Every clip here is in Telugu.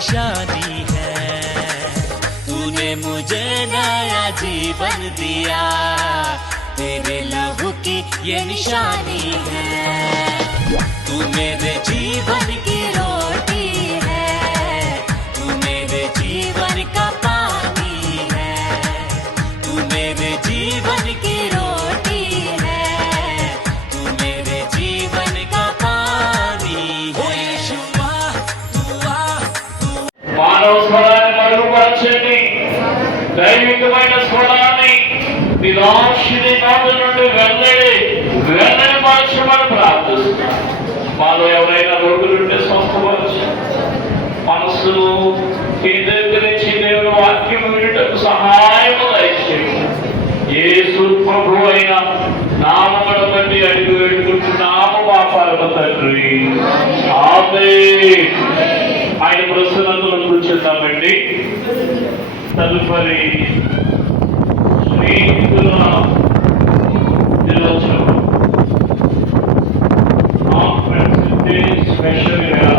निशानी है। तूने मुझे नया जीवन दिया, तेरे लहू की ये निशानी है। तू मेरे जीवन की रोटी है, तू मेरे जीवन का पानी है। तू मेरे जीवन की रोटी है, तू मेरे जीवन का पानी है। మానవ స్వరాన్ని మరుగుపరచండి, దైవికమైన స్వరాన్ని పిదాక్షుని నోటి నుండి వెల్లడి మార్చమని ప్రార్థిస్తున్నాం. మాలో ఎవరైనా రోగులుంటే స్వస్థపరచు, మనస్సును కేంద్రీకరించి దేవుని వాక్యం వినటకు సహాయము దయచేయండి. యేసు ప్రభు అయిన నామమును బట్టి అడిగి వేడుకుంటున్నాము మా పరమ తండ్రి, ఆమేన్. ఆయన ప్రసన్నతను కూర్చుందామండి. తదుపరి స్నేహితుల దినోత్సవం స్పెషల్ గా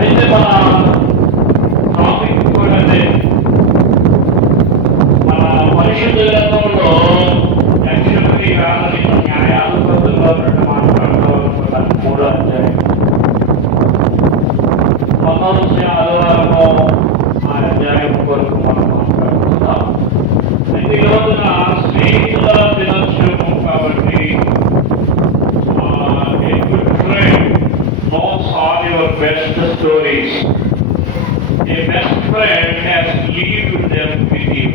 అయితే మన టాపిక్ కూడా అదే. మన పరిశుద్ధ గ్రంథంలో యాక్చువల్లీ వేళని న్యాయాధిపతుల్లో మాట్లాడుతూ 3వ అధ్యాయం 19వ ఆదివారము ఆ అధ్యాయం వరకు మనం మాట్లాడుకుందాం. అయితే ఈ రోజున స్నేహితుల దినోత్సవం కాబట్టి a good friend knows all your best stories. A best friend has lived them with you.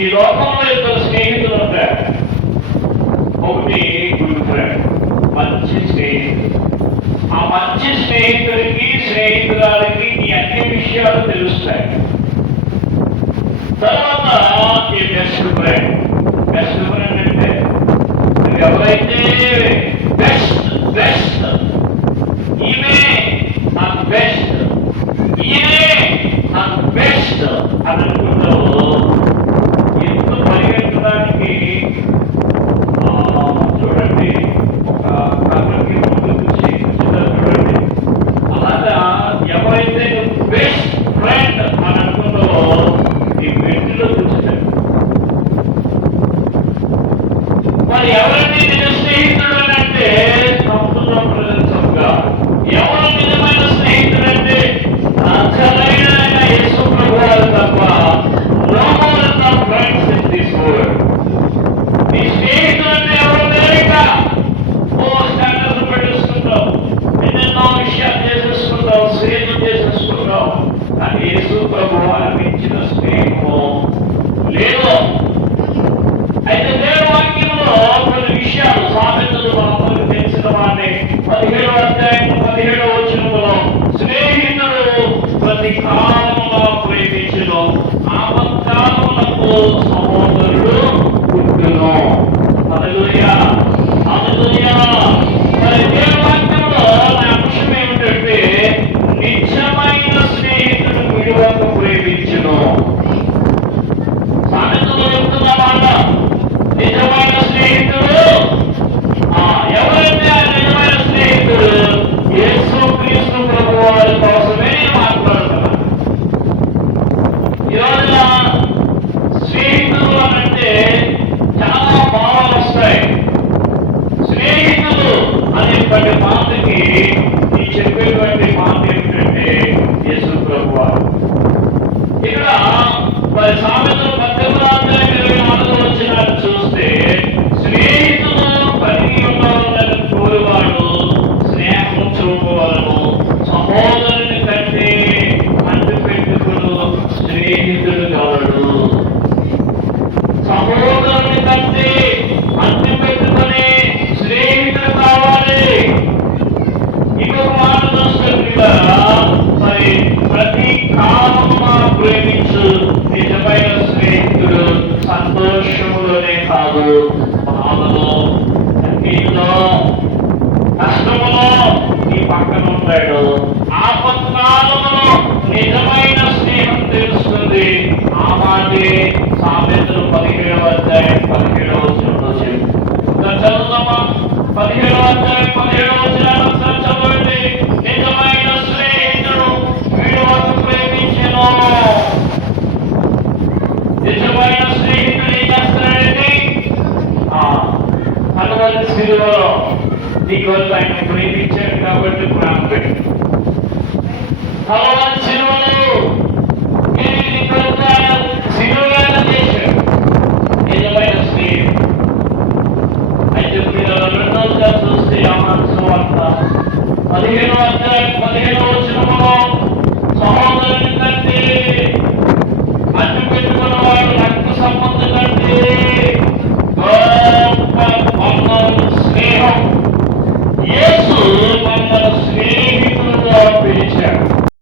ఈ లోకంలో ఇద్దరు స్నేహితులు ఉంటారు. ఒకటి గుడ్ ఫ్రెండ్, మంచి స్నేహితుడు. ఆ మంచి స్నేహితుడికి స్నేహితురాలకి నీ అన్ని విషయాలు తెలుస్తాయి. తర్వాత ఈ బెస్ట్ ఫ్రెండ్. బెస్ట్ ఫ్రెండ్ అంటే ఎవరైతే బెస్ట్ ఈమె నాకు బెస్ట్, ఈమె నాకు బెస్ట్ అని అనుకుంటావు. ఎంత పరిగెత్తడానికి చూడండి, ఒక కర్రకి ముందు చూడండి. అలాగా ఎవరైతే బెస్ట్ ఫ్రెండ్ అని అనుకుంటావో ఈ వెంటిలో చూస్తాడు. మరి ఎవరైతే నిజ స్నేహితుడు అని అంటే సముద్రంలో ప్రజలుగా ఎవరు నిజమైన స్నేహితుడు అంటే అసలైన యేసు ప్రభువారు తప్ప no more is the friends in this world. నీ స్నేహితుడు అంటే ఎవరు లేక స్టేటస్ పెట్టేసుకుంటావు, ఎన్నెన్నో విషయాలు చేసేసుకుంటావు, సేవలు చేసేసుకుంటావు. కానీ యేసు ప్రభువారు ఇచ్చిన స్నేహము లేదు. అయితే దేవుని వాక్యంలో కొన్ని విషయాలు సామెతలు మనకు తెలిసిన వాడిని 17వ అధ్యాయం 17వ వచనంలో స్నేహితుడు ప్రతి కాలములో ప్రేమించును, ఆపత్కాలములకు సహోదరుడు పుట్టును. హల్లెలూయా, హల్లెలూయా. మరి దేవుని వాక్యంలో నా అంశం ఏమిటంటే నిజమైన స్నేహితుడు విడువకు ప్రేమించును. సామెతలు చెప్తున్న మాట నిజమైన స్నేహితుడు ఎవరైతే ఆ నిజమైన స్నేహితుడు యేసు క్రీస్తు ప్రభువు వారి కోసమే మాట్లాడుతున్నారు. ఈ రోజున స్నేహితులు అనంటే చాలా భావాలు వస్తాయి. స్నేహితులు అనేటువంటి మాటకి ఈ చెప్పేటువంటి మాట ఏమిటంటే యేసు ప్రభువు వారు. ఇక్కడ మరి సామెతలు 18వ అధ్యాయం 24వ వచనాన్ని చూస్తే స్నేహితులు కలిగి ఉండవాలని కోరువాడు స్నేహం చూపవలను, సహోదరుని కంటే అంటు పెట్టుకుని స్నేహితుడు కావడు. సహోదరుని కంటే అంటు పెట్టుకుని స్నేహితుడు కావాలి. ఇంకొక మాట చూస్తే మరి ప్రతి కాలమున ప్రేమించు నిజమైన స్నేహితుడు సంతోషములోనే కాదు, బాధలో, కన్నీళ్ళలో, కష్టములో నీ పక్కన ఉంటాడు. ఆపత్కాలంలో నిజమైన స్నేహం తెలుస్తుంది. ఆ మాటే సామెతలు 17వ అధ్యాయం 17వ వచనంలో చదువుతామా? 17వ అధ్యాయం 17వ వచనాన్ని చదవండి. నిజమైన రోజు ఆయన ప్రేమించాడు కాబట్టి ప్రాణం పెట్టాడు.